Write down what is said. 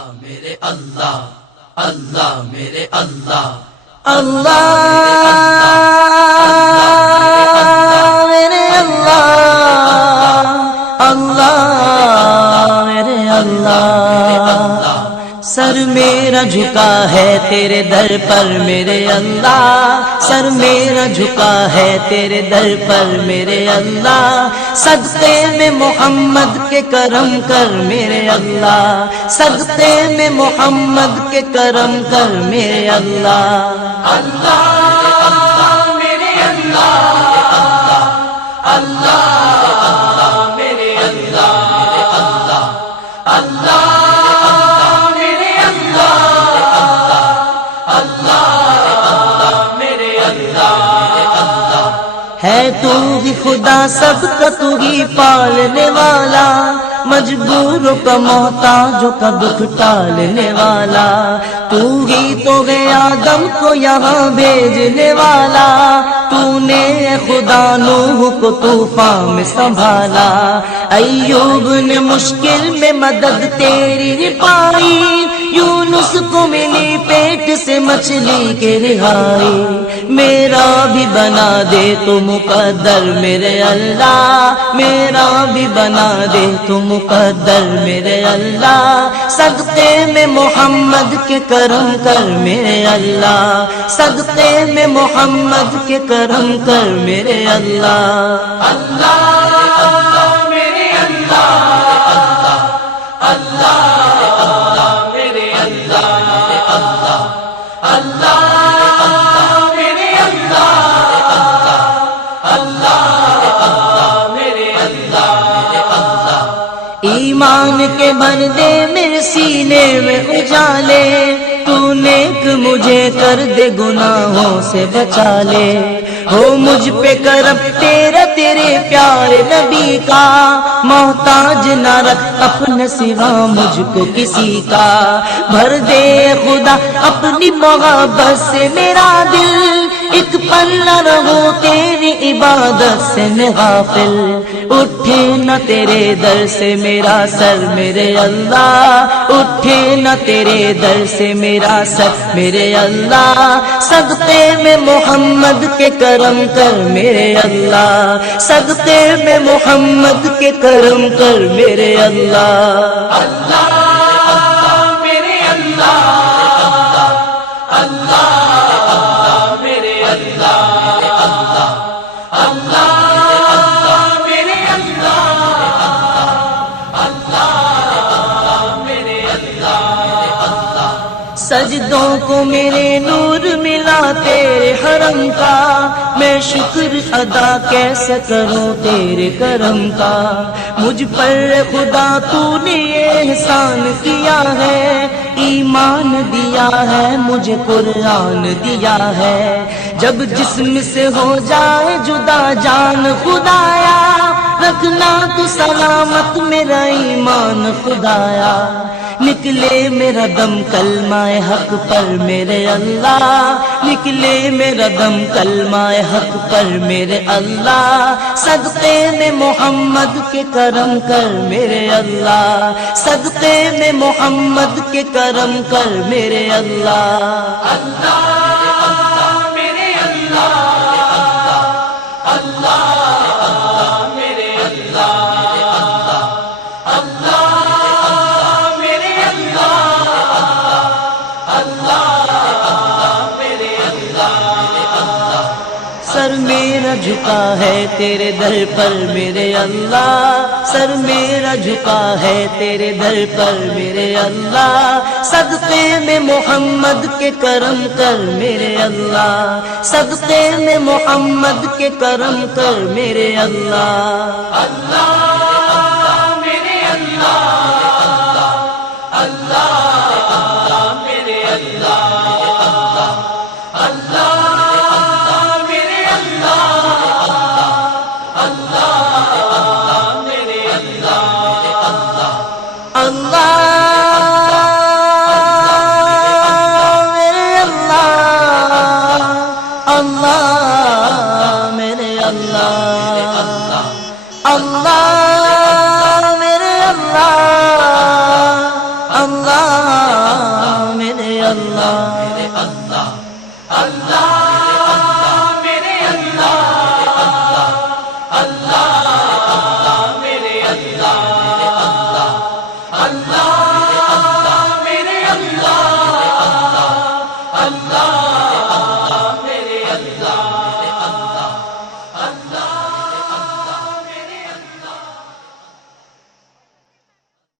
اللہ میرے اللہ، اللہ میرے اللہ، اللہ میرے اللہ، اللہ میرے اللہ، سر میرا جھکا ہے تیرے در پر میرے اللہ، سر میرا جھکا ہے تیرے در پر میرے اللہ، صدقے میں محمد کے کرم کر میرے اللہ، صدقے میں محمد کے کرم کر میرے اللہ، اللہ میرے اللہ، اللہ میرے اللہ، اللہ میرے اللہ، اللہ میرے اللہ، ہے تو ہی خدا سب کا تو ہی پالنے والا، مجبوروں کا محتاجوں کا دکھ ٹالنے والا، تو ہی تو ہے آدم کو یہاں بھیجنے والا، تو نے خدا نوح کو طوفان میں سنبھالا، ایوب نے مشکل میں مدد تیری پائی، یونس کو ملی پیٹ سے مچھلی کے رہائی، میرا بھی بنا دے تو مقدر میرے اللہ، میرا بھی بنا دے تو مقدر میرے اللہ، صدقے میں محمد کے کرم کر میرے اللہ، صدقے میں محمد کے کرم کر میرے اللہ، اللہ میرے اللہ، اللہ میرے اللہ، اللہ میرے اللہ، اللہ میرے اللہ، ایمان کے بردے میرے سینے میں اجالے، تو نیک مجھے کر دے گناہوں سے بچا لے، ہو مجھ پہ کرم تیرا تیرے پیارے نبی کا، محتاج نہ رکھ اپنے سوا مجھ کو کسی کا، بھر دے خدا اپنی محبت سے میرا دل، ایک پل نہ رہو تیری عبادت سے میں غافل، اٹھے نہ تیرے در سے میرا سر میرے اللہ، اٹھے نہ تیرے در سے میرا سر میرے اللہ، صدقے میں محمد کے کرم کر میرے اللہ، صدقے میں محمد کے کرم کر میرے اللہ، اللہ میرے اللہ، اللہ میرے اللہ، اللہ میرے اللہ، اللہ میرے اللہ، سجدوں کو میرے نور ملا تیرے حرم کا، میں شکر ادا کیسے کروں تیرے کرم کا، مجھ پر خدا تو نے احسان کیا ہے، ایمان دیا ہے مجھے قرآن دیا ہے، جب جسم سے ہو جائے جدا جان خدایا، رکھنا تو سلامت میرا ایمان خدایا، نکلے میرا دم کلمہ حق پر میرے اللہ، نکلے میرا دم کلمہ حق پر میرے اللہ، صدقے میں محمد کے کرم کر میرے اللہ، صدقے میں محمد کے کرم کر میرے اللہ، اللہ میرے اللہ، اللہ میرے اللہ، اللہ میرے اللہ، اللہ میرے اللہ، سر میرا جھکا ہے تیرے در پر میرے اللہ، سر میرا جھکا ہے تیرے در پر میرے اللہ، صدقے میں محمد کے کرم کر میرے اللہ، صدقے میں محمد کے کرم کر میرے اللہ، اللہ میرے اللہ، اللہ میرے اللہ، اللہ میرے اللہ، اللہ میرے اللہ، اللہ میرے اللہ، اللہ میرے اللہ، اللہ میرے اللہ، اللہ میرے اللہ